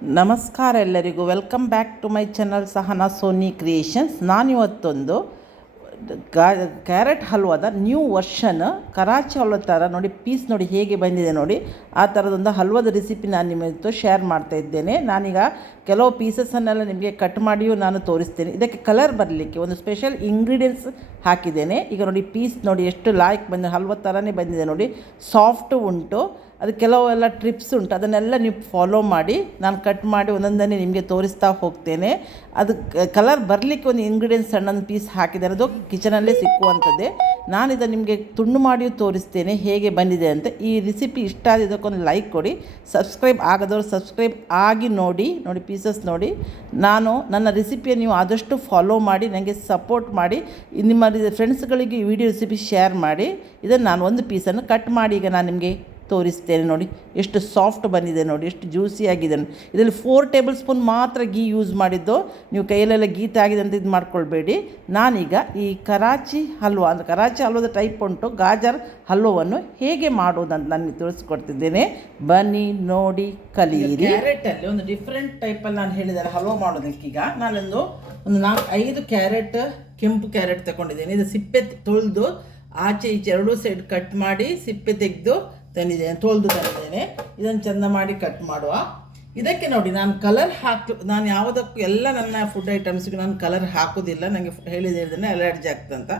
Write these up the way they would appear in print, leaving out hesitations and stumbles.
ನಮಸ್ಕಾರ ಎಲ್ಲರಿಗೂ, welcome back to my channel Sahana Soni creations. ನಾನಿವತ್ತೊಂದು ಕ್ಯಾರೆಟ್ ಹಲ್ವಾದ ನ್ಯೂ ವರ್ಷನ್ ಕರಾಚಿ ಹಲ್ವ ಥರ ನೋಡಿ, ಪೀಸ್ ನೋಡಿ ಹೇಗೆ ಬಂದಿದೆ ನೋಡಿ, ಆ ಥರದೊಂದು ಹಲ್ವದ ರೆಸಿಪಿ ನಾನು ನಿಮ್ಮ ಜೊತೆ ಶೇರ್ ಮಾಡ್ತಾ ಇದ್ದೇನೆ. ನಾನೀಗ ಕೆಲವು ಪೀಸಸ್ಸನ್ನೆಲ್ಲ ನಿಮಗೆ ಕಟ್ ಮಾಡಿಯೂ ನಾನು ತೋರಿಸ್ತೇನೆ. ಇದಕ್ಕೆ ಕಲರ್ ಬರಲಿಕ್ಕೆ ಒಂದು ಸ್ಪೆಷಲ್ ಇಂಗ್ರೀಡಿಯೆಂಟ್ಸ್ ಹಾಕಿದ್ದೇನೆ. ಈಗ ನೋಡಿ ಪೀಸ್ ನೋಡಿ ಎಷ್ಟು ಲಾಯ್ಕ್ ಬಂದಿದೆ, ಹಲ್ವ ಥರನೇ ಬಂದಿದೆ ನೋಡಿ, ಸಾಫ್ಟ್ ಉಂಟು. ಅದು ಕೆಲವೆಲ್ಲ ಟ್ರಿಪ್ಸ್ ಉಂಟು, ಅದನ್ನೆಲ್ಲ ನೀವು ಫಾಲೋ ಮಾಡಿ ನಾನು ಕಟ್ ಮಾಡಿ ಒಂದೊಂದನ್ನೇ ನಿಮಗೆ ತೋರಿಸ್ತಾ ಹೋಗ್ತೇನೆ. ಅದು ಕಲರ್ ಬರಲಿಕ್ಕೆ ಒಂದು ಇಂಗ್ರೀಡಿಯೆಂಟ್ಸ್ ಸಣ್ಣೊಂದು ಪೀಸ್ ಹಾಕಿದ್ದಾರೆ, ಅದು ಕಿಚನಲ್ಲೇ ಸಿಕ್ಕುವಂಥದ್ದೇ. ನಾನಿದು ನಿಮಗೆ ತುಂಡು ಮಾಡಿಯೂ ತೋರಿಸ್ತೇನೆ ಹೇಗೆ ಬಂದಿದೆ ಅಂತ. ಈ ರೆಸಿಪಿ ಇಷ್ಟ ಆದ ಇದಕ್ಕೊಂದು ಲೈಕ್ ಕೊಡಿ, ಸಬ್ಸ್ಕ್ರೈಬ್ ಆಗದವರು ಸಬ್ಸ್ಕ್ರೈಬ್ ಆಗಿ ನೋಡಿ ಪೀಸಸ್ ನೋಡಿ. ನಾನು ನನ್ನ ರೆಸಿಪಿಯನ್ನು ನೀವು ಆದಷ್ಟು ಫಾಲೋ ಮಾಡಿ ನನಗೆ ಸಪೋರ್ಟ್ ಮಾಡಿ, ನಿಮ್ಮ ಫ್ರೆಂಡ್ಸ್ಗಳಿಗೆ ಈ ವಿಡಿಯೋ ರೆಸಿಪಿ ಶೇರ್ ಮಾಡಿ. ಇದನ್ನು ನಾನು ಒಂದು ಪೀಸನ್ನು ಕಟ್ ಮಾಡಿ ಈಗ ನಾನು ನಿಮಗೆ ತೋರಿಸ್ತೇನೆ. ನೋಡಿ ಎಷ್ಟು ಸಾಫ್ಟ್ ಬಂದಿದೆ, ನೋಡಿ ಎಷ್ಟು ಜ್ಯೂಸಿಯಾಗಿದೆ. ಇದರಲ್ಲಿ 4 ಟೇಬಲ್ ಸ್ಪೂನ್ ಮಾತ್ರ ಗೀ ಯೂಸ್ ಮಾಡಿದ್ದು, ನೀವು ಕೈಯಲ್ಲೆಲ್ಲ ಗೀ ತಾಗಿದೆ ಅಂತ ಇದು ಮಾಡ್ಕೊಳ್ಬೇಡಿ. ನಾನೀಗ ಈ ಕರಾಚಿ ಹಲ್ವಾ ಅಂದರೆ ಕರಾಚಿ ಹಲ್ವದ ಟೈಪ್ ಉಂಟು, ಗಾಜರ್ ಹಲ್ವವನ್ನು ಹೇಗೆ ಮಾಡೋದಂತ ನನಗೆ ತಿಳಿಸ್ಕೊಡ್ತಿದ್ದೇನೆ. ಬನ್ನಿ ನೋಡಿ ಕಲಿಯಿರಿ. ಕ್ಯಾರೆಟಲ್ಲಿ ಒಂದು ಡಿಫ್ರೆಂಟ್ ಟೈಪಲ್ಲಿ ನಾನು ಹೇಳಿದ್ದಾರೆ ಹಲ್ವಾ ಮಾಡೋದಕ್ಕೀಗ ನಾನೊಂದು 4-5 ಕ್ಯಾರೆಟ್, ಕೆಂಪು ಕ್ಯಾರೆಟ್ ತಗೊಂಡಿದ್ದೇನೆ. ಇದು ಸಿಪ್ಪೆ ತೊಳೆದು ಆಚೆ ಈಚೆ ಎರಡೂ ಸೈಡ್ ಕಟ್ ಮಾಡಿ ಸಿಪ್ಪೆ ತೆಗೆದು ತೊಳೆದು ತಂದಿದ್ದೇನೆ. ಇದನ್ನು ಚೆಂದ ಮಾಡಿ ಕಟ್ ಮಾಡುವ. ಇದಕ್ಕೆ ನೋಡಿ ನಾನು ಕಲರ್ ನಾನು ಯಾವುದಕ್ಕೂ ಎಲ್ಲ ನನ್ನ ಫುಡ್ ಐಟಮ್ಸ್ಗೆ ನಾನು ಕಲರ್ ಹಾಕೋದಿಲ್ಲ, ನನಗೆ ಹೇಳಿದ್ದೇನೆ ಅಲರ್ಜಿ ಆಗ್ತದೆ ಅಂತ.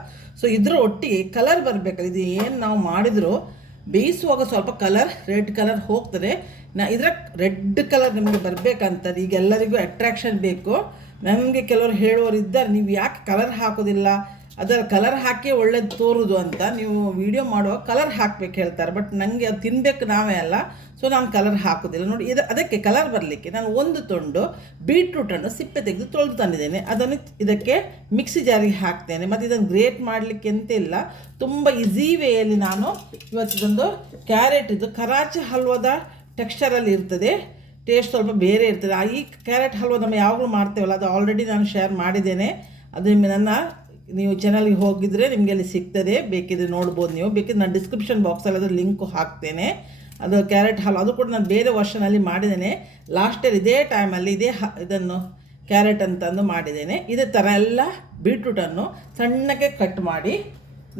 ಸೊ ಇದರ ಒಟ್ಟಿಗೆ ಕಲರ್ ಬರಬೇಕಲ್ಲ, ಇದು ಏನು ನಾವು ಮಾಡಿದರೂ ಬೇಯಿಸುವಾಗ ಸ್ವಲ್ಪ ಕಲರ್ ರೆಡ್ ಕಲರ್ ಹೋಗ್ತದೆ. ಇದರ ರೆಡ್ ಕಲರ್ ನಿಮಗೆ ಬರಬೇಕಂತ ಈಗ ಎಲ್ಲರಿಗೂ ಅಟ್ರಾಕ್ಷನ್ ಬೇಕು. ನನಗೆ ಕೆಲವರು ಹೇಳುವವರು ಇದ್ದಾರೆ, ನೀವು ಯಾಕೆ ಕಲರ್ ಹಾಕೋದಿಲ್ಲ, ಅದರ ಕಲರ್ ಹಾಕಿ ಒಳ್ಳೇದು ತೋರುದು ಅಂತ. ನೀವು ವಿಡಿಯೋ ಮಾಡುವಾಗ ಕಲರ್ ಹಾಕಬೇಕು ಹೇಳ್ತಾರೆ, ಬಟ್ ನನಗೆ ಅದು ತಿನ್ನಬೇಕು ನಾವೇ ಅಲ್ಲ, ಸೊ ನಾನು ಕಲರ್ ಹಾಕೋದಿಲ್ಲ. ನೋಡಿ ಅದಕ್ಕೆ ಕಲರ್ ಬರಲಿಕ್ಕೆ ನಾನು ಒಂದು ತುಂಡು ಬೀಟ್ರೂಟನ್ನು ಸಿಪ್ಪೆ ತೆಗೆದು ತೊಳೆದು ತಂದಿದ್ದೇನೆ. ಅದನ್ನು ಇದಕ್ಕೆ ಮಿಕ್ಸಿ ಜಾರಿಗೆ ಹಾಕ್ತೇನೆ. ಮತ್ತು ಇದನ್ನು ಗ್ರೇಟ್ ಮಾಡಲಿಕ್ಕೆ ಎಂತ ಇಲ್ಲ, ತುಂಬ ಈಸಿ ವೇಯಲ್ಲಿ ನಾನು ಇವತ್ತಿದೊಂದು ಕ್ಯಾರೆಟ್, ಇದು ಕರಾಚಿ ಹಲ್ವದ ಟೆಕ್ಸ್ಚರಲ್ಲಿ ಇರ್ತದೆ, ಟೇಸ್ಟ್ ಸ್ವಲ್ಪ ಬೇರೆ ಇರ್ತದೆ. ಈ ಕ್ಯಾರೆಟ್ ಹಲ್ವ ನಮ್ಮ ಯಾವಾಗಲೂ ಮಾಡ್ತೇವಲ್ಲ, ಅದು ಆಲ್ರೆಡಿ ನಾನು ಶೇರ್ ಮಾಡಿದ್ದೇನೆ. ಅದು ನನ್ನ ನೀವು ಚಾನಲ್ಗೆ ಹೋಗಿದರೆ ನಿಮಗೆ ಅಲ್ಲಿ ಸಿಗ್ತದೆ, ಬೇಕಿದ್ರೆ ನೋಡ್ಬೋದು. ನೀವು ಬೇಕಿದ್ರೆ ನಾನು ಡಿಸ್ಕ್ರಿಪ್ಷನ್ ಬಾಕ್ಸಲ್ಲಿ ಅದು ಲಿಂಕು ಹಾಕ್ತೇನೆ. ಅದು ಕ್ಯಾರೆಟ್ ಹಲ್ವ, ಅದು ಕೂಡ ನಾನು ಬೇರೆ ವರ್ಷನಲ್ಲಿ ಮಾಡಿದ್ದೇನೆ. ಲಾಸ್ಟ್ ಇಯರ್ ಇದೇ ಟೈಮಲ್ಲಿ ಇದನ್ನು ಕ್ಯಾರೆಟ್ ಅಂತಂದು ಮಾಡಿದ್ದೇನೆ. ಇದೇ ಥರ ಎಲ್ಲ ಬೀಟ್ರೂಟನ್ನು ಸಣ್ಣಕ್ಕೆ ಕಟ್ ಮಾಡಿ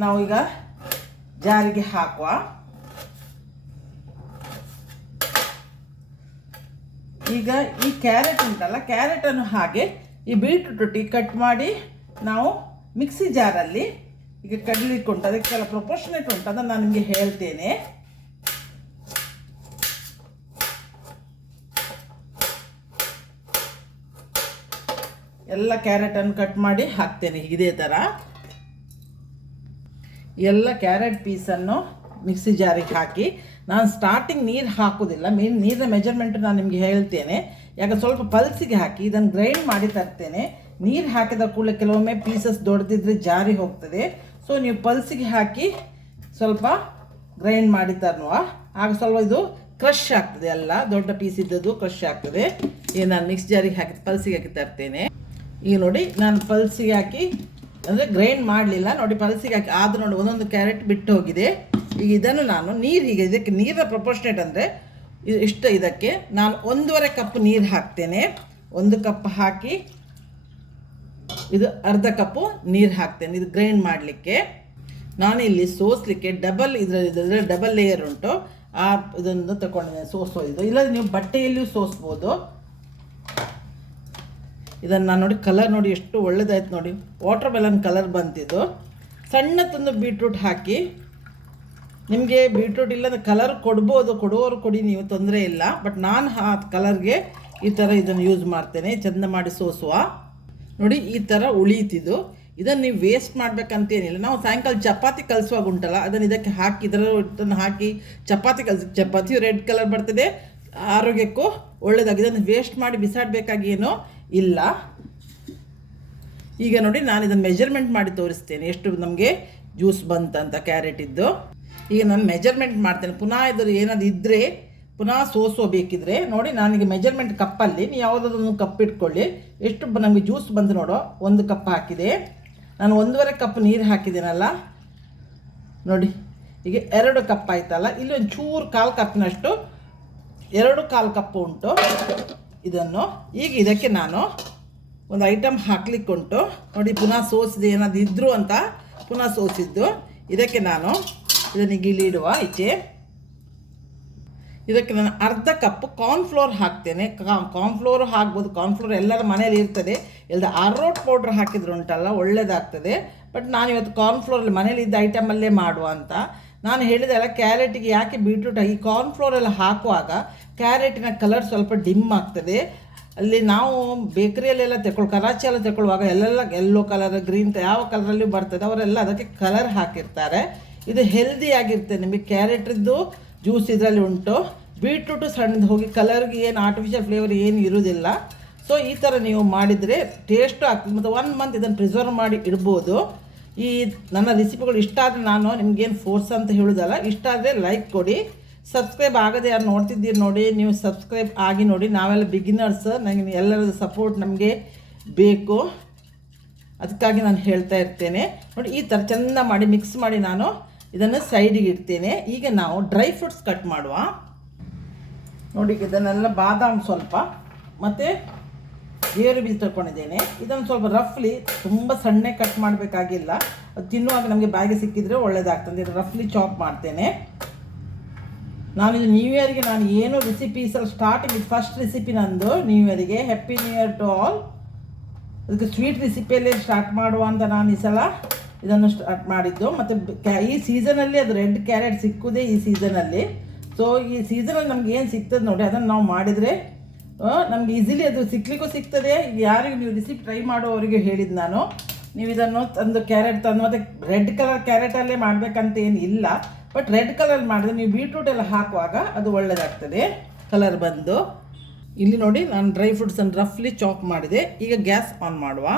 ನಾವೀಗ ಜಾರಿಗೆ ಹಾಕುವ. ಈಗ ಈ ಕ್ಯಾರೆಟ್ ಉಂಟಲ್ಲ, ಕ್ಯಾರೆಟನ್ನು ಹಾಗೆ ಈ ಬೀಟ್ರೂಟೊಟ್ಟಿಗೆ ಕಟ್ ಮಾಡಿ ನಾವು ಮಿಕ್ಸಿ ಜಾರಲ್ಲಿ ಈಗ ಕಡಲಿಕ್ಕೆ ಉಂಟು, ಅದಕ್ಕೆಲ್ಲ ಪ್ರೊಪೋರ್ಷನೇಟ್ ಉಂಟು, ಅದನ್ನು ನಾನು ನಿಮಗೆ ಹೇಳ್ತೇನೆ. ಎಲ್ಲ ಕ್ಯಾರೆಟನ್ನು ಕಟ್ ಮಾಡಿ ಹಾಕ್ತೇನೆ ಇದೇ ಥರ. ಎಲ್ಲ ಕ್ಯಾರೆಟ್ ಪೀಸನ್ನು ಮಿಕ್ಸಿ ಜಾರಿಗೆ ಹಾಕಿ, ನಾನು ಸ್ಟಾರ್ಟಿಂಗ್ ನೀರು ಹಾಕೋದಿಲ್ಲ, ನೀರಿನ ಮೆಜರ್ಮೆಂಟ್ ನಾನು ನಿಮಗೆ ಹೇಳ್ತೇನೆ. ಯಾಕೆ ಸ್ವಲ್ಪ ಪಲ್ಸಿಗೆ ಹಾಕಿ ಇದನ್ನು ಗ್ರೈಂಡ್ ಮಾಡಿ ತರ್ತೇನೆ. ನೀರು ಹಾಕಿದ ಕೂಡಲೇ ಕೆಲವೊಮ್ಮೆ ಪೀಸಸ್ ದೊಡ್ಡದಿದ್ದರೆ ಜಾರಿ ಹೋಗ್ತದೆ. ಸೊ ನೀವು ಪಲ್ಸಿಗೆ ಹಾಕಿ ಸ್ವಲ್ಪ ಗ್ರೈಂಡ್ ಮಾಡಿ ತರುವ, ಆಗ ಸ್ವಲ್ಪ ಇದು ಕ್ರಷ್ ಆಗ್ತದೆ, ಎಲ್ಲ ದೊಡ್ಡ ಪೀಸ್ ಇದ್ದದ್ದು ಕ್ರಷ್ ಆಗ್ತದೆ. ಈಗ ನಾನು ಮಿಕ್ಸ್ ಜಾರಿಗೆ ಹಾಕಿ ಪಲ್ಸಿಗೆ ಹಾಕಿ ತರ್ತೇನೆ. ಈಗ ನೋಡಿ ನಾನು ಪಲ್ಸಿಗೆ ಹಾಕಿ ಅಂದರೆ ಗ್ರೈಂಡ್ ಮಾಡಲಿಲ್ಲ, ನೋಡಿ ಪಲ್ಸಿಗೆ ಹಾಕಿ ಆದರೂ ನೋಡಿ ಒಂದೊಂದು ಕ್ಯಾರೆಟ್ ಬಿಟ್ಟು ಹೋಗಿದೆ. ಈಗ ಇದನ್ನು ನಾನು ಹೀಗೆ ಇದಕ್ಕೆ ನೀರಿನ ಪ್ರಪೋರ್ಷನೇಟ್ ಅಂದರೆ ಇಷ್ಟು, ಇದಕ್ಕೆ ನಾನು 1.5 ಕಪ್ ನೀರು ಹಾಕ್ತೇನೆ. 1 ಕಪ್ ಹಾಕಿ ಇದು ಅರ್ಧ ಕಪ್ಪು ನೀರು ಹಾಕ್ತೇನೆ. ಇದು ಗ್ರೈಂಡ್ ಮಾಡಲಿಕ್ಕೆ ನಾನು ಇಲ್ಲಿ ಸೋಸಲಿಕ್ಕೆ ಇದರಲ್ಲಿ ಡಬಲ್ ಲೇಯರ್ ಉಂಟು, ಇದೊಂದು ತಗೊಂಡಿದ್ದೇನೆ ಸೋಸೋದು. ಇಲ್ಲದ್ರೆ ನೀವು ಬಟ್ಟೆಯಲ್ಲಿಯೂ ಸೋಸ್ಬೋದು. ಇದನ್ನು ನಾನು ನೋಡಿ ಕಲರ್ ನೋಡಿ ಎಷ್ಟು ಒಳ್ಳೆದಾಯ್ತು ನೋಡಿ, ವಾಟರ್ ಮೆಲನ್ ಕಲರ್ ಬಂತಿದ್ದು. ಸಣ್ಣದೊಂದು ಬೀಟ್ರೂಟ್ ಹಾಕಿ, ನಿಮಗೆ ಬೀಟ್ರೂಟ್ ಇಲ್ಲಂದ್ರೆ ಕಲರ್ ಕೊಡ್ಬೋದು, ಕೊಡುವವರು ಕೊಡಿ, ನೀವು ತೊಂದರೆ ಇಲ್ಲ. ಬಟ್ ನಾನು ಕಲರ್ಗೆ ಈ ಥರ ಇದನ್ನು ಯೂಸ್ ಮಾಡ್ತೇನೆ, ಚೆಂದ ಮಾಡಿ ಸೋಸುವ. ನೋಡಿ ಈ ಥರ ಉಳೀತಿದ್ದು. ಇದನ್ನು ನೀವು ವೇಸ್ಟ್ ಮಾಡಬೇಕಂತೇನಿಲ್ಲ. ನಾವು ಸಾಯಂಕಾಲ ಚಪಾತಿ ಕಲಿಸುವಾಗ ಉಂಟಲ್ಲ, ಅದನ್ನು ಇದಕ್ಕೆ ಹಾಕಿ ಇದನ್ನು ಹಾಕಿ ಚಪಾತಿಯು ರೆಡ್ ಕಲರ್ ಬರ್ತದೆ, ಆರೋಗ್ಯಕ್ಕೂ ಒಳ್ಳೆಯದಾಗಿ. ಇದನ್ನು ವೇಸ್ಟ್ ಮಾಡಿ ಬಿಸಾಡಬೇಕಾಗಿ ಏನೋ ಇಲ್ಲ. ಈಗ ನೋಡಿ ನಾನು ಇದನ್ನು ಮೆಜರ್ಮೆಂಟ್ ಮಾಡಿ ತೋರಿಸ್ತೇನೆ ಎಷ್ಟು ನಮಗೆ ಜ್ಯೂಸ್ ಬಂತಂತ ಕ್ಯಾರೆಟಿದ್ದು. ಈಗ ನಾನು ಮೆಜರ್ಮೆಂಟ್ ಮಾಡ್ತೇನೆ. ಪುನಃ ಇದ್ರ ಏನಾದ್ರು ಇದ್ದರೆ ಪುನಃ ಬೇಕಿದ್ರೆ ನೋಡಿ, ನಾನೀಗ ಮೆಜರ್ಮೆಂಟ್ ಕಪ್ಪಲ್ಲಿ ನೀವು ಯಾವುದಾದ್ರೂ ಕಪ್ ಇಟ್ಕೊಳ್ಳಿ. ಎಷ್ಟು ನಮಗೆ ಜ್ಯೂಸ್ ಬಂದು ನೋಡೋ, 1 ಕಪ್ ಹಾಕಿದೆ. ನಾನು 1.5 ಕಪ್ ನೀರು ಹಾಕಿದ್ದೇನಲ್ಲ ನೋಡಿ, ಈಗ 2 ಕಪ್ ಆಯ್ತಲ್ಲ. ಇಲ್ಲಿ ಒಂದು ಚೂರು 1/4 ಕಪ್ಪಿನಷ್ಟು 2 1/4 ಕಪ್ ಉಂಟು. ಇದನ್ನು. ಈಗ ಇದಕ್ಕೆ ನಾನು ಒಂದು ಐಟಮ್ ಹಾಕ್ಲಿಕ್ಕೆ ಉಂಟು ನೋಡಿ, ಪುನಃ ಸೋಸಿದೆ ಏನಾದ್ರು ಇದ್ದರು ಅಂತ ಪುನಃ ಸೋಸಿದ್ದು. ಇದಕ್ಕೆ ನಾನು ಇದನ್ನು ಇಲ್ಲಿ ಇಡುವ ಈಚೆ. ಇದಕ್ಕೆ ನಾನು ಅರ್ಧ ಕಪ್ ಕಾರ್ನ್ಫ್ಲೋರ್ ಹಾಕ್ತೇನೆ. ಕಾರ್ನ್ಫ್ಲೋರು ಹಾಕ್ಬೋದು, ಕಾರ್ನ್ಫ್ಲೋರ್ ಎಲ್ಲರ ಮನೇಲಿ ಇರ್ತದೆ. ಇಲ್ಲದ ಅರೋಟ್ ಪೌಡ್ರ್ ಹಾಕಿದ್ರು ಉಂಟಲ್ಲ ಒಳ್ಳೆಯದಾಗ್ತದೆ. ಬಟ್ ನಾನು ಇವತ್ತು ಕಾರ್ನ್ಫ್ಲೋರಲ್ಲಿ ಮನೇಲಿ ಇದ್ದ ಐಟಮಲ್ಲೇ ಮಾಡುವ ಅಂತ. ನಾನು ಹೇಳಿದೆಲ್ಲ ಕ್ಯಾರೆಟಿಗೆ ಯಾಕೆ ಬೀಟ್ರೂಟ್ ಈ ಕಾರ್ನ್ಫ್ಲೋರೆಲ್ಲ ಹಾಕುವಾಗ ಕ್ಯಾರೆಟಿನ ಕಲರ್ ಸ್ವಲ್ಪ ಡಿಮ್ ಆಗ್ತದೆ. ಅಲ್ಲಿ ನಾವು ಬೇಕರಿಯಲ್ಲೆಲ್ಲ ಕರಾಚಿ ಎಲ್ಲ ತಗೊಳ್ಳುವಾಗ ಎಲ್ಲೆಲ್ಲ ಯೆಲ್ಲೋ ಕಲರ್, ಗ್ರೀನ್ ಯಾವ ಕಲರಲ್ಲಿ ಬರ್ತದೆ ಅವರೆಲ್ಲ ಅದಕ್ಕೆ ಕಲರ್ ಹಾಕಿರ್ತಾರೆ. ಇದು ಹೆಲ್ದಿ ಆಗಿರ್ತದೆ. ನಿಮಗೆ ಕ್ಯಾರೆಟ್ರದ್ದು ಜ್ಯೂಸ್ ಇದರಲ್ಲಿ ಉಂಟು. ಬೀಟ್ರೂಟು ಸಣ್ಣದು ಹೋಗಿ ಕಲರ್ಗೆ ಏನು ಆರ್ಟಿಫಿಷಿಯಲ್ ಫ್ಲೇವರ್ ಏನು ಇರೋದಿಲ್ಲ. ಸೊ ಈ ಥರ ನೀವು ಮಾಡಿದರೆ ಟೇಸ್ಟು ಆಗ್ತದೆ. ಮತ್ತು 1 ಮಂತ್ ಇದನ್ನು ಪ್ರಿಸರ್ವ್ ಮಾಡಿ ಇಡ್ಬೋದು. ಈ ನನ್ನ ರೆಸಿಪಿಗಳು ಇಷ್ಟ ಆದರೆ ನಾನು ನಿಮಗೇನು ಫೋರ್ಸ್ ಅಂತ ಹೇಳೋದಲ್ಲ, ಇಷ್ಟ ಆದರೆ ಲೈಕ್ ಕೊಡಿ. ಸಬ್ಸ್ಕ್ರೈಬ್ ಆಗದೆ ಯಾರು ನೋಡ್ತಿದ್ದೀರಿ ನೋಡಿ, ನೀವು ಸಬ್ಸ್ಕ್ರೈಬ್ ಆಗಿ ನೋಡಿ. ನಾವೆಲ್ಲ ಬಿಗಿನರ್ಸ್, ನನಗೆ ಎಲ್ಲರದ್ದು ಸಪೋರ್ಟ್ ನಮಗೆ ಬೇಕು. ಅದಕ್ಕಾಗಿ ನಾನು ಹೇಳ್ತಾ ಇರ್ತೇನೆ ನೋಡಿ. ಈ ಥರ ಚೆಂದ ಮಾಡಿ ಮಿಕ್ಸ್ ಮಾಡಿ ನಾನು ಇದನ್ನು ಸೈಡಿಗೆ ಇಡ್ತೇನೆ. ಈಗ ನಾವು ಡ್ರೈ ಫ್ರೂಟ್ಸ್ ಕಟ್ ಮಾಡುವ ನೋಡಿ. ಇದನ್ನೆಲ್ಲ ಬಾದಾಮ್ ಸ್ವಲ್ಪ ಮತ್ತು ಗೇರು ಬೀಜ ತಗೊಂಡಿದ್ದೇನೆ. ಇದನ್ನು ಸ್ವಲ್ಪ ರಫ್ಲಿ, ತುಂಬ ಸಣ್ಣ ಕಟ್ ಮಾಡಬೇಕಾಗಿಲ್ಲ. ಅದು ತಿನ್ನುವಾಗ ನಮಗೆ ಬಾಯಿಗೆ ಸಿಕ್ಕಿದರೆ ಒಳ್ಳೆಯದಾಗ್ತದೆ. ಇದು ರಫ್ಲಿ ಚಾಪ್ ಮಾಡ್ತೇನೆ. ನಾನು ಇದು ನ್ಯೂ ಇಯರ್ಗೆ ನಾನು ಏನು ರೆಸಿಪೀಸಲ್ಲಿ ಸ್ಟಾರ್ಟಿಂಗ್ ಇದು ಫಸ್ಟ್ ರೆಸಿಪಿ ನಂದು ನ್ಯೂ ಇಯರಿಗೆ. Happy new year to all. ಅದಕ್ಕೆ ಸ್ವೀಟ್ ರೆಸಿಪಿಯಲ್ಲೇ ಸ್ಟಾರ್ಟ್ ಮಾಡುವ ಅಂತ ನಾನು ಈ ಸಲ ಇದನ್ನು ಸ್ಟಾರ್ಟ್ ಮಾಡಿದ್ದು. ಮತ್ತು ಈ ಸೀಸನಲ್ಲಿ ಅದು ರೆಡ್ ಕ್ಯಾರೆಟ್ ಸಿಕ್ಕುವುದೇ ಈ ಸೀಸನಲ್ಲಿ. ಸೊ ಈ ಸೀಸನಲ್ಲಿ ನಮ್ಗೆ ಏನು ಸಿಗ್ತದೆ ನೋಡಿ, ಅದನ್ನು ನಾವು ಮಾಡಿದರೆ ನಮ್ಗೆ ಈಸಿಲಿ ಅದು ಸಿಕ್ಕಲಿಕ್ಕೂ ಸಿಗ್ತದೆ. ಯಾರಿಗೆ ನೀವು ರೆಸಿಪಿ ಟ್ರೈ ಮಾಡೋವರಿಗೆ ಹೇಳಿದ್ದು ನಾನು, ನೀವು ಇದನ್ನು ತಂದು ಕ್ಯಾರೆಟ್ ತಂದು ಮತ್ತು ರೆಡ್ ಕಲರ್ ಕ್ಯಾರೆಟಲ್ಲೇ ಮಾಡಬೇಕಂತ ಏನು ಇಲ್ಲ. ಬಟ್ ರೆಡ್ ಕಲರ್ ಮಾಡಿದ್ರೆ ನೀವು ಬೀಟ್ರೂಟ್ ಎಲ್ಲ ಹಾಕುವಾಗ ಅದು ಒಳ್ಳೆಯದಾಗ್ತದೆ ಕಲರ್ ಬಂದು. ಇಲ್ಲಿ ನೋಡಿ ನಾನು ಡ್ರೈ ಫ್ರೂಟ್ಸನ್ನು ರಫ್ಲಿ ಚಾಪ್ ಮಾಡಿದೆ. ಈಗ ಗ್ಯಾಸ್ ಆನ್ ಮಾಡುವ.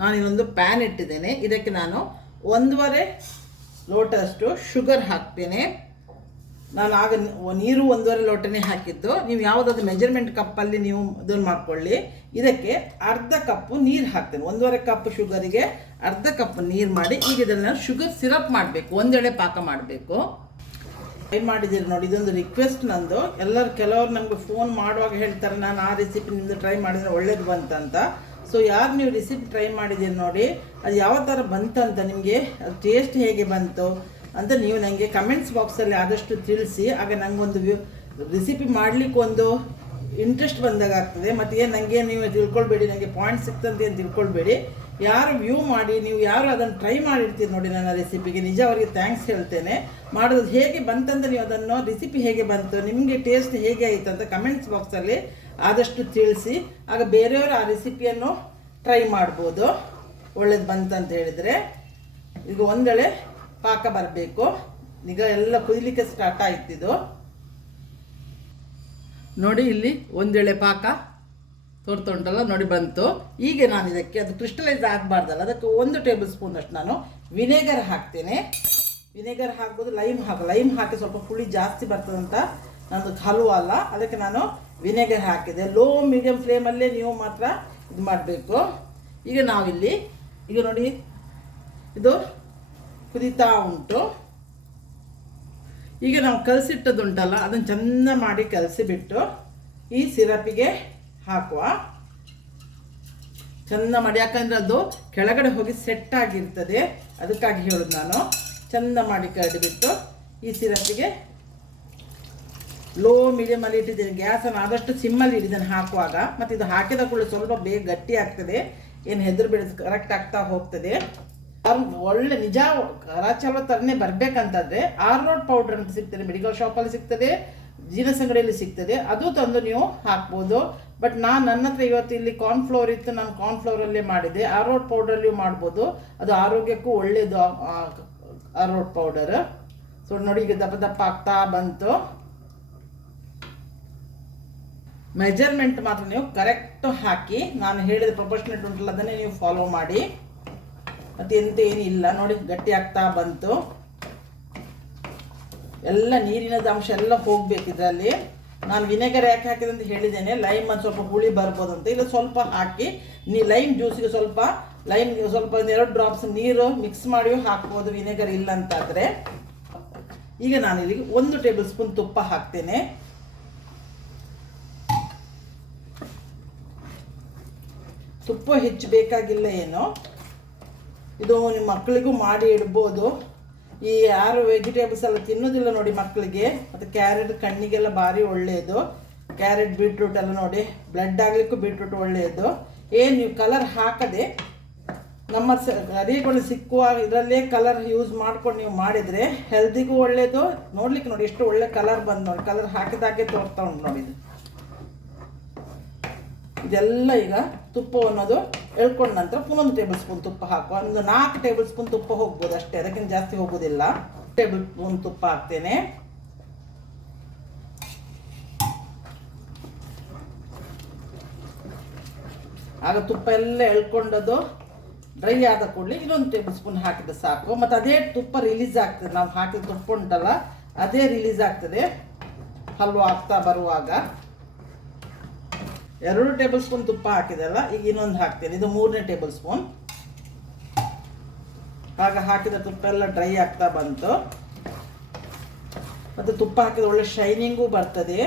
ನಾನು ಇದೊಂದು ಪ್ಯಾನ್ ಇಟ್ಟಿದ್ದೇನೆ. ಇದಕ್ಕೆ ನಾನು 1.5 ಲೋಟಷ್ಟು ಶುಗರ್ ಹಾಕ್ತೇನೆ. ನಾನು ಆಗ ನೀರು 1.5 ಲೋಟನೇ ಹಾಕಿದ್ದು. ನೀವು ಯಾವುದಾದ್ರು ಮೆಜರ್ಮೆಂಟ್ ಕಪ್ಪಲ್ಲಿ ನೀವು ಇದನ್ನು ಮಾಡ್ಕೊಳ್ಳಿ. ಇದಕ್ಕೆ ಅರ್ಧ ಕಪ್ಪು ನೀರು ಹಾಕ್ತೇನೆ. 1.5 ಕಪ್ ಶುಗರಿಗೆ ಅರ್ಧ ಕಪ್ ನೀರು ಮಾಡಿ ಈಗ ಇದನ್ನು ಶುಗರ್ ಸಿರಪ್ ಮಾಡಬೇಕು. ಒಂದೆಳೆ ಪಾಕ ಮಾಡಬೇಕು. ಟ್ರೈ ಮಾಡಿದ್ದೀರಿ ನೋಡಿ, ಇದೊಂದು ರಿಕ್ವೆಸ್ಟ್ ನಂದು. ಕೆಲವರು ನಮಗೆ ಫೋನ್ ಮಾಡುವಾಗ ಹೇಳ್ತಾರೆ ನಾನು ಆ ರೆಸಿಪಿ ನಿಮ್ಮದು ಟ್ರೈ ಮಾಡಿದರೆ ಒಳ್ಳೇದು ಬಂತಂತ. ಸೊ ಯಾರು ನೀವು ರೆಸಿಪಿ ಟ್ರೈ ಮಾಡಿದ್ದೀರಿ ನೋಡಿ, ಅದು ಯಾವ ಥರ ಬಂತಂತ, ನಿಮಗೆ ಅದು ಟೇಸ್ಟ್ ಹೇಗೆ ಬಂತು ಅಂತ ನೀವು ನನಗೆ ಕಮೆಂಟ್ಸ್ ಬಾಕ್ಸಲ್ಲಿ ಆದಷ್ಟು ತಿಳಿಸಿ. ಆಗ ನನಗೊಂದು ರೆಸಿಪಿ ಮಾಡಲಿಕ್ಕೆ ಒಂದು ಇಂಟ್ರೆಸ್ಟ್ ಬಂದಾಗ ಆಗ್ತದೆ. ಮತ್ತು ಏನು ನನಗೆ ನೀವು ತಿಳ್ಕೊಳ್ಬೇಡಿ, ನನಗೆ ಪಾಯಿಂಟ್ ಸಿಗ್ತಂತೆ ಅಂತ ತಿಳ್ಕೊಳ್ಬೇಡಿ. ಯಾರು ವ್ಯೂ ಮಾಡಿ ನೀವು ಯಾರು ಅದನ್ನು ಟ್ರೈ ಮಾಡಿರ್ತೀರಿ ನೋಡಿ ನನ್ನ ರೆಸಿಪಿಗೆ, ನಿಜ ಅವರಿಗೆ ಥ್ಯಾಂಕ್ಸ್ ಹೇಳ್ತೇನೆ. ಮಾಡೋದು ಹೇಗೆ ಬಂತಂತ ನೀವು ಅದನ್ನು ರೆಸಿಪಿ ಹೇಗೆ ಬಂತು, ನಿಮಗೆ ಟೇಸ್ಟ್ ಹೇಗೆ ಆಯಿತು ಅಂತ ಕಮೆಂಟ್ಸ್ ಬಾಕ್ಸಲ್ಲಿ ಆದಷ್ಟು ತಿಳಿಸಿ. ಆಗ ಬೇರೆಯವರು ಆ ರೆಸಿಪಿಯನ್ನು ಟ್ರೈ ಮಾಡ್ಬೋದು ಒಳ್ಳೇದು ಬಂತಂತ ಹೇಳಿದರೆ. ಈಗ ಒಂದೆಳೆ ಪಾಕ ಬರಬೇಕು. ಈಗ ಎಲ್ಲ ಕುದಿಲಿಕ್ಕೆ ಸ್ಟಾರ್ಟ್ ಆಯ್ತಿದ್ದು ನೋಡಿ. ಇಲ್ಲಿ ಒಂದೆಳೆ ಪಾಕ ತೋರ್ತಾ ಉಂಟಲ್ಲ ನೋಡಿ, ಬಂತು. ಈಗ ನಾನು ಇದಕ್ಕೆ ಅದು ಕ್ರಿಸ್ಟಲೈಸ್ ಆಗಬಾರ್ದಲ್ಲ, ಅದಕ್ಕೆ 1 ಟೇಬಲ್ ಸ್ಪೂನ್ ಅಷ್ಟು ನಾನು ವಿನೆಗರ್ ಹಾಕ್ತೇನೆ. ವಿನೆಗರ್ ಹಾಕ್ಬೋದು, ಲೈಮ್ ಹಾಕಿ ಸ್ವಲ್ಪ ಹುಳಿ ಜಾಸ್ತಿ ಬರ್ತದಂತ ನಂದು ಹಲ್ವ ಅಲ್ಲ, ಅದಕ್ಕೆ ನಾನು ವಿನೆಗರ್ ಹಾಕಿದೆ. ಲೋ ಮೀಡಿಯಮ್ ಫ್ಲೇಮಲ್ಲೇ ನೀವು ಮಾತ್ರ ಇದು ಮಾಡಬೇಕು. ಈಗ ನಾವಿಲ್ಲಿ ಈಗ ನೋಡಿ ಇದು ಕುದೀತಾ ಉಂಟು. ಈಗ ನಾವು ಕಲಸಿಟ್ಟದುಂಟಲ್ಲ ಅದನ್ನು ಚೆಂದ ಮಾಡಿ ಕಲಸಿಬಿಟ್ಟು ಈ ಸಿರಪಿಗೆ ಹಾಕುವ. ಚೆಂದ ಮಾಡಿ, ಯಾಕಂದರೆ ಅದು ಕೆಳಗಡೆ ಹೋಗಿ ಸೆಟ್ ಆಗಿರ್ತದೆ, ಅದಕ್ಕಾಗಿ ಹೇಳೋದು ನಾನು. ಚೆಂದ ಮಾಡಿ ಕರಡಿಬಿಟ್ಟು ಈ ಸಿರಪಿಗೆ ಲೋ ಮೀಡಿಯಮಲ್ಲಿ ಇಟ್ಟಿದ್ದೇನೆ. ಗ್ಯಾಸನ್ನು ಆದಷ್ಟು ಸಿಮ್ಮಲ್ಲಿ ಇಟ್ಟಿದ್ದೇನೆ ಹಾಕುವಾಗ. ಮತ್ತು ಇದು ಹಾಕಿದ ಕೂಡ ಸ್ವಲ್ಪ ಬೇಗ ಗಟ್ಟಿ ಆಗ್ತದೆ, ಏನು ಹೆದರು ಬಿಡ ಕರೆಕ್ಟ್ ಆಗ್ತಾ ಹೋಗ್ತದೆ. ಒಳ್ಳೆ ನಿಜ ಕರಾಚಿ ಹಲ್ವಾ ಥರನೇ ಬರಬೇಕಂತಂದರೆ ಆರ್ರೋಟ್ ಪೌಡ್ರ್ ಅಂತ ಸಿಗ್ತದೆ, ಮೆಡಿಕಲ್ ಶಾಪಲ್ಲಿ ಸಿಗ್ತದೆ, ಜೀನಸ್ ಅಂಗಡಿಯಲ್ಲಿ ಸಿಗ್ತದೆ, ಅದು ತಂದು ನೀವು ಹಾಕ್ಬೋದು. ಬಟ್ ನನ್ನ ಹತ್ರ ಇವತ್ತು ಇಲ್ಲಿ ಕಾರ್ನ್ಫ್ಲೋರ್ ಇತ್ತು, ನಾನು ಕಾರ್ನ್ಫ್ಲೋರಲ್ಲೇ ಮಾಡಿದೆ. ಆರ್ರೋಟ್ ಪೌಡ್ರಲ್ಲಿಯೂ ಮಾಡ್ಬೋದು, ಅದು ಆರೋಗ್ಯಕ್ಕೂ ಒಳ್ಳೆಯದು ಆರ್ರೋಟ್ ಪೌಡರ್. ಸೊ ನೋಡಿ ಈಗ ದಪ್ಪ ದಪ್ಪ ಆಗ್ತಾ ಬಂತು. ಮೆಜರ್ಮೆಂಟ್ ಮಾತ್ರ ನೀವು ಕರೆಕ್ಟು ಹಾಕಿ, ನಾನು ಹೇಳಿದ ಪ್ರೊಪೋರ್ಷನೇಟ್ ಉಂಟಲ್ಲ ಅದನ್ನೇ ನೀವು ಫಾಲೋ ಮಾಡಿ. ಮತ್ತು ಎಂತ ಏನಿಲ್ಲ ನೋಡಿ, ಗಟ್ಟಿ ಆಗ್ತಾ ಬಂತು. ಎಲ್ಲ ನೀರಿನದ ಅಂಶ ಎಲ್ಲ ಹೋಗ್ಬೇಕು ಇದರಲ್ಲಿ. ನಾನು ವಿನೆಗರ್ ಯಾಕೆ ಹಾಕಿದೆ ಅಂತ ಹೇಳಿದ್ದೇನೆ, ಲೈಮ್ ಒಂದು ಸ್ವಲ್ಪ ಹುಳಿ ಬರ್ಬೋದು ಅಂತ. ಇಲ್ಲ ಸ್ವಲ್ಪ ಹಾಕಿ ಲೈಮ್ ಜ್ಯೂಸಿಗೆ ಸ್ವಲ್ಪ 2 ಡ್ರಾಪ್ಸ್ ನೀರು ಮಿಕ್ಸ್ ಮಾಡಿ ಹಾಕ್ಬೋದು, ವಿನೆಗರ್ ಇಲ್ಲ ಅಂತಾದರೆ. ಈಗ ನಾನು ಇಲ್ಲಿಗೆ 1 ಟೇಬಲ್ ಸ್ಪೂನ್ ತುಪ್ಪ ಹಾಕ್ತೇನೆ. ತುಪ್ಪ ಹೆಚ್ಚು ಬೇಕಾಗಿಲ್ಲ ಏನು. ಇದು ನಿಮ್ಮ ಮಕ್ಕಳಿಗೂ ಮಾಡಿ ಇಡ್ಬೋದು. ಈ ಯಾರು ವೆಜಿಟೇಬಲ್ಸ್ ಎಲ್ಲ ತಿನ್ನೋದಿಲ್ಲ ನೋಡಿ ಮಕ್ಕಳಿಗೆ, ಮತ್ತು ಕ್ಯಾರೆಟ್ ಕಣ್ಣಿಗೆಲ್ಲ ಭಾರಿ ಒಳ್ಳೆಯದು. ಕ್ಯಾರೆಟ್ ಬೀಟ್ರೂಟ್ ಎಲ್ಲ ನೋಡಿ ಬ್ಲಡ್ ಆಗಲಿಕ್ಕೂ ಬೀಟ್ರೂಟ್ ಒಳ್ಳೆಯದು. ಏನು ನೀವು ಕಲರ್ ಹಾಕದೆ ನಮ್ಮ ಅರಿಗಳು ಸಿಕ್ಕುವ ಇದರಲ್ಲೇ ಕಲರ್ ಯೂಸ್ ಮಾಡ್ಕೊಂಡು ನೀವು ಮಾಡಿದರೆ ಹೆಲ್ದಿಗೂ ಒಳ್ಳೆಯದು. ನೋಡ್ಲಿಕ್ಕೆ ನೋಡಿ ಎಷ್ಟು ಒಳ್ಳೆ ಕಲರ್ ಬಂದು ನೋಡಿ, ಕಲರ್ ಹಾಕಿದಾಗೆ ತೋರ್ತಾ ಉಂಟು ನೋಡಿ. ಇದೆಲ್ಲ ಈಗ ತುಪ್ಪ ಅನ್ನೋದು ಎಳ್ಕೊಂಡ ನಂತರ ಪುನೊಂದು ಟೇಬಲ್ ಸ್ಪೂನ್ ತುಪ್ಪ ಹಾಕುವ. ಒಂದು 4 ಟೇಬಲ್ ಸ್ಪೂನ್ ತುಪ್ಪ ಹೋಗ್ಬೋದು ಅಷ್ಟೇ, ಅದಕ್ಕಿಂತ ಜಾಸ್ತಿ ಹೋಗೋದಿಲ್ಲ. ಟೇಬಲ್ ಸ್ಪೂನ್ ತುಪ್ಪ ಹಾಕ್ತೇನೆ. ಆಗ ತುಪ್ಪ ಎಲ್ಲ ಎಳ್ಕೊಂಡದು ಡ್ರೈ ಆದ ಕೂಡಲೇ ಇನ್ನೊಂದು ಟೇಬಲ್ ಸ್ಪೂನ್ ಹಾಕಿದ್ರೆ ಸಾಕು. ಮತ್ತು ಅದೇ ತುಪ್ಪ ರಿಲೀಸ್ ಆಗ್ತದೆ, ನಾವು ಹಾಕಿದ ತುಪ್ಪ ಉಂಟಲ್ಲ ಅದೇ ರಿಲೀಸ್ ಆಗ್ತದೆ ಹಲ್ವಾ ಆಗ್ತಾ ಬರುವಾಗ. 2 ಟೇಬಲ್ ಸ್ಪೂನ್ ತುಪ್ಪ ಹಾಕಿದೆಲ್ಲ, ಈಗ ಇನ್ನೊಂದು ಹಾಕ್ತೇನೆ. ಇದು 3ನೇ ಟೇಬಲ್ ಸ್ಪೂನ್. ಆಗ ಹಾಕಿದ ತುಪ್ಪ ಎಲ್ಲ ಡ್ರೈ ಆಗ್ತಾ ಬಂತು. ಮತ್ತು ತುಪ್ಪ ಹಾಕಿದ ಒಳ್ಳೆ ಶೈನಿಂಗೂ ಬರ್ತದೆ.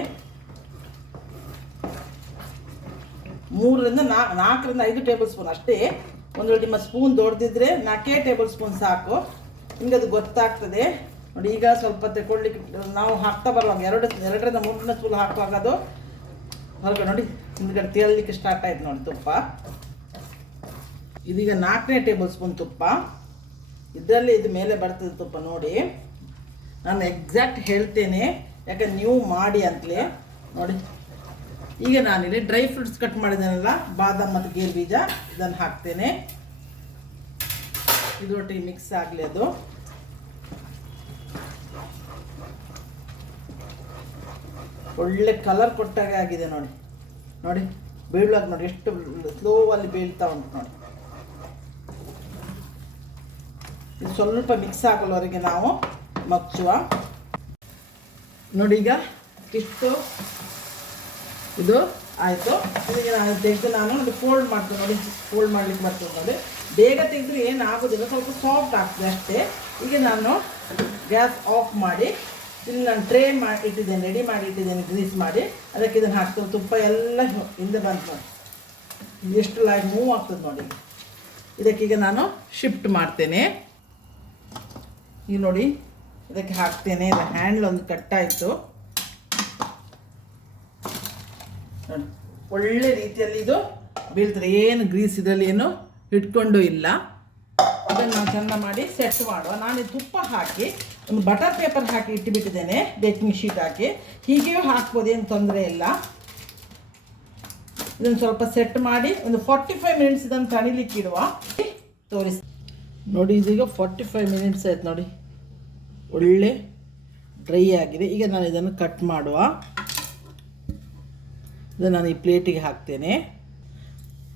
3ರಿಂದ 4ರಿಂದ 5 ಟೇಬಲ್ ಸ್ಪೂನ್ ಅಷ್ಟೇ. ಒಂದು ವೇಳೆ ನಿಮ್ಮ ಸ್ಪೂನ್ ದೊಡ್ಡದಿದ್ರೆ 4 ಟೇಬಲ್ ಸ್ಪೂನ್ ಸಾಕು. ನಿಮಗೆ ಅದು ಗೊತ್ತಾಗ್ತದೆ ನೋಡಿ. ಈಗ ಸ್ವಲ್ಪ ತೆಗೊಳ್ಳಿಕ್ಕೆ ನಾವು ಹಾಕ್ತಾ ಬರುವಾಗ 2ರಿಂದ 3ನೇ ಸ್ಪೂನ್ ಹಾಕುವಾಗ ಅದು ಹೊರಗಡೆ ನೋಡಿ ಹಿಂದ್ಗಡೆ ತೇಳಲಿಕ್ಕೆ ಸ್ಟಾರ್ಟ್ ಆಯ್ತು ನೋಡಿ ತುಪ್ಪ. ಇದೀಗ 4ನೇ ಟೇಬಲ್ ಸ್ಪೂನ್ ತುಪ್ಪ. ಇದರಲ್ಲಿ ಇದು ಮೇಲೆ ಬರ್ತದೆ ತುಪ್ಪ ನೋಡಿ. ನಾನು ಎಕ್ಸಾಕ್ಟ್ ಹೇಳ್ತೇನೆ, ಯಾಕಂದ್ರೆ ನೀವು ಮಾಡಿ ಅಂತಲೇ ನೋಡಿ. ಈಗ ನಾನಿಲ್ಲಿ ಡ್ರೈ ಫ್ರೂಟ್ಸ್ ಕಟ್ ಮಾಡಿದ್ದೇನಲ್ಲ, ಬಾದಾಮ್ ಮತ್ತು ಗೇರು ಬೀಜ, ಇದನ್ನು ಹಾಕ್ತೇನೆ. ಇದರೊಟ್ಟಿಗೆ ಮಿಕ್ಸ್ ಆಗಲಿ. ಅದು ಒಳ್ಳೆ ಕಲರ್ ಕೊಟ್ಟಾಗೆ ಆಗಿದೆ ನೋಡಿ. ನೋಡಿ ಬೀಳುವಾಗ ನೋಡಿ ಎಷ್ಟು ಸ್ಲೋವಲ್ಲಿ ಬೀಳ್ತಾ ಉಂಟು ನೋಡಿ. ಇದು ಸ್ವಲ್ಪ ಮಿಕ್ಸ್ ಆಗಲ್ವರೆಗೆ ನಾವು ಮಗ್ಚುವ ನೋಡಿ. ಈಗ ಇಷ್ಟು ಇದು ಆಯಿತು. ಇದೀಗ ನಾನು ತೆಗೆದು ನೋಡಿ ಫೋಲ್ಡ್ ಮಾಡ್ತೇನೆ ನೋಡಿ. ಫೋಲ್ಡ್ ಮಾಡ್ಲಿಕ್ಕೆ ಬರ್ತದೆ ನೋಡಿ. ಬೇಗ ತೆಗೆದ್ರೆ ಏನು ಆಗೋದಿಲ್ಲ, ಸ್ವಲ್ಪ ಸಾಫ್ಟ್ ಆಗ್ತದೆ ಅಷ್ಟೇ. ಈಗ ನಾನು ಗ್ಯಾಸ್ ಆಫ್ ಮಾಡಿ ಇಲ್ಲಿ ನಾನು ಟ್ರೇ ಮಾಡಿ ಇಟ್ಟಿದ್ದೇನೆ, ರೆಡಿ ಮಾಡಿ ಇಟ್ಟಿದ್ದೇನೆ ಗ್ರೀಸ್ ಮಾಡಿ. ಅದಕ್ಕೆ ಇದನ್ನು ಹಾಕ್ತೇನೆ. ತುಪ್ಪ ಎಲ್ಲ ಹಿಂದೆ ಬಂತು ನೋಡಿ, ಎಷ್ಟು ಲೈಟ್ ಮೂವ್ ಆಗ್ತದೆ ನೋಡಿ. ಇದಕ್ಕೀಗ ನಾನು ಶಿಫ್ಟ್ ಮಾಡ್ತೇನೆ. ಈಗ ನೋಡಿ ಇದಕ್ಕೆ ಹಾಕ್ತೇನೆ. ಹ್ಯಾಂಡ್ಲ್ ಒಂದು ಕಟ್ಟಾಯಿತು ನೋಡಿ. ಒಳ್ಳೆ ರೀತಿಯಲ್ಲಿ ಇದು ಬೀಳ್ತದೆ, ಏನು ಗ್ರೀಸ್ ಇದರಲ್ಲಿ ಏನು ಇಟ್ಕೊಂಡು ಇಲ್ಲ. ಇದನ್ನು ನಾವು ಚೆಂದ ಮಾಡಿ ಸೆಟ್ ಮಾಡುವ. ನಾನು ತುಪ್ಪ ಹಾಕಿ ಒಂದು ಬಟರ್ ಪೇಪರ್ ಹಾಕಿ ಇಟ್ಟುಬಿಟ್ಟಿದ್ದೇನೆ, ಬೇಕಿಂಗ್ ಶೀಟ್ ಹಾಕಿ. ಹೀಗೆಯೂ ಹಾಕ್ಬೋದು, ಏನು ತೊಂದರೆ ಇಲ್ಲ. ಇದನ್ನು ಸ್ವಲ್ಪ ಸೆಟ್ ಮಾಡಿ ಒಂದು 45 ಮಿನಿಟ್ಸ್ ಇದನ್ನು ತಣಿಲಿಕ್ಕೆ ಇಡುವ. ತೋರಿಸಿ ನೋಡಿ. ಇದೀಗ 45 ಮಿನಿಟ್ಸ್ ಆಯ್ತು ನೋಡಿ, ಒಳ್ಳೆ ಡ್ರೈ ಆಗಿದೆ. ಈಗ ನಾನು ಇದನ್ನು ಕಟ್ ಮಾಡುವ. ಇದನ್ನು ನಾನು ಈ ಪ್ಲೇಟಿಗೆ ಹಾಕ್ತೇನೆ.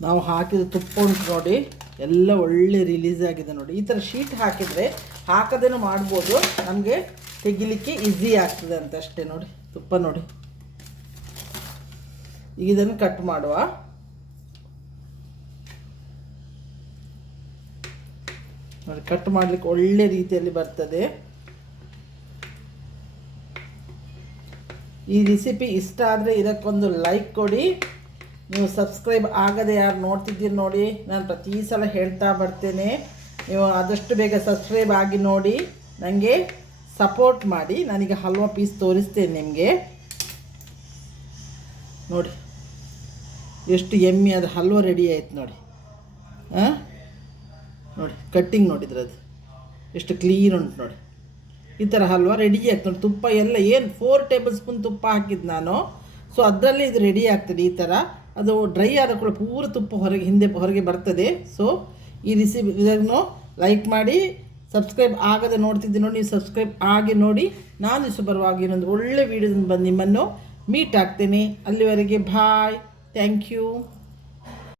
ನಾವು ಹಾಕಿದ ತುಪ್ಪ ಉಂಟು ನೋಡಿ, ಎಲ್ಲ ಒಳ್ಳೆ ರಿಲೀಸ್ ಆಗಿದೆ ನೋಡಿ. ಈ ಥರ ಶೀಟ್ ಹಾಕಿದರೆ ಹಾಕದೇನೂ ಮಾಡ್ಬೋದು, ನಮಗೆ ತೆಗಿಲಿಕ್ಕೆ ಈಸಿ ಆಗ್ತದೆ ಅಂತ ಅಷ್ಟೇ ನೋಡಿ. ತುಪ್ಪ ನೋಡಿ. ಈಗ ಇದನ್ನು ಕಟ್ ಮಾಡುವ. ನೋಡಿ ಕಟ್ ಮಾಡಲಿಕ್ಕೆ ಒಳ್ಳೆ ರೀತಿಯಲ್ಲಿ ಬರ್ತದೆ. ಈ ರೆಸಿಪಿ ಇಷ್ಟ ಆದರೆ ಇದಕ್ಕೊಂದು ಲೈಕ್ ಕೊಡಿ. ನೀವು ಸಬ್ಸ್ಕ್ರೈಬ್ ಆಗದೆ ಯಾರು ನೋಡ್ತಿದ್ದೀರಿ ನೋಡಿ, ನಾನು ಪ್ರತಿ ಸಲ ಹೇಳ್ತಾ ಬರ್ತೇನೆ, ನೀವು ಆದಷ್ಟು ಬೇಗ ಸಬ್ಸ್ಕ್ರೈಬ್ ಆಗಿ ನೋಡಿ, ನನಗೆ ಸಪೋರ್ಟ್ ಮಾಡಿ. ನಾನೀಗ ಹಲ್ವಾ ಪೀಸ್ ತೋರಿಸ್ತೇನೆ ನಿಮಗೆ ನೋಡಿ. ಎಷ್ಟು ಎಮ್ಮಿ ಅದು ಹಲ್ವಾ ರೆಡಿ ಆಯ್ತು ನೋಡಿ. ನೋಡಿ ಕಟ್ಟಿಂಗ್ ನೋಡಿದ್ರದು ಎಷ್ಟು ಕ್ಲೀನ್ ಉಂಟು ನೋಡಿ. ಈ ಥರ ಹಲ್ವಾ ರೆಡಿ ಆಗ್ತದೆ ನೋಡಿ. ತುಪ್ಪ ಎಲ್ಲ ಏನು 4 ಟೇಬಲ್ ಸ್ಪೂನ್ ತುಪ್ಪ ಹಾಕಿದ್ದು ನಾನು. ಸೊ ಅದರಲ್ಲಿ ಇದು ರೆಡಿ ಆಗ್ತದೆ. ಈ ಥರ ಅದು ಡ್ರೈ ಆದ ಕೂಡ ಪೂರ ತುಪ್ಪ ಹೊರಗೆ ಬರ್ತದೆ. ಸೊ ಈ ರೆಸಿಪಿ ಇದನ್ನು ಲೈಕ್ ಮಾಡಿ. ಸಬ್ಸ್ಕ್ರೈಬ್ ಆಗದೆ ನೋಡ್ತಿದ್ದೀನಿ ನೋಡಿ, ನೀವು ಸಬ್ಸ್ಕ್ರೈಬ್ ಆಗಿ ನೋಡಿ. ನಾನು ಬರುವಾಗ ಇನ್ನೊಂದು ಒಳ್ಳೆ ವೀಡಿಯೋದಿಂದ ಬಂದು ನಿಮ್ಮನ್ನು ಮೀಟ್ ಆಗ್ತೇನೆ. ಅಲ್ಲಿವರೆಗೆ ಬಾಯ್, ಥ್ಯಾಂಕ್ ಯು.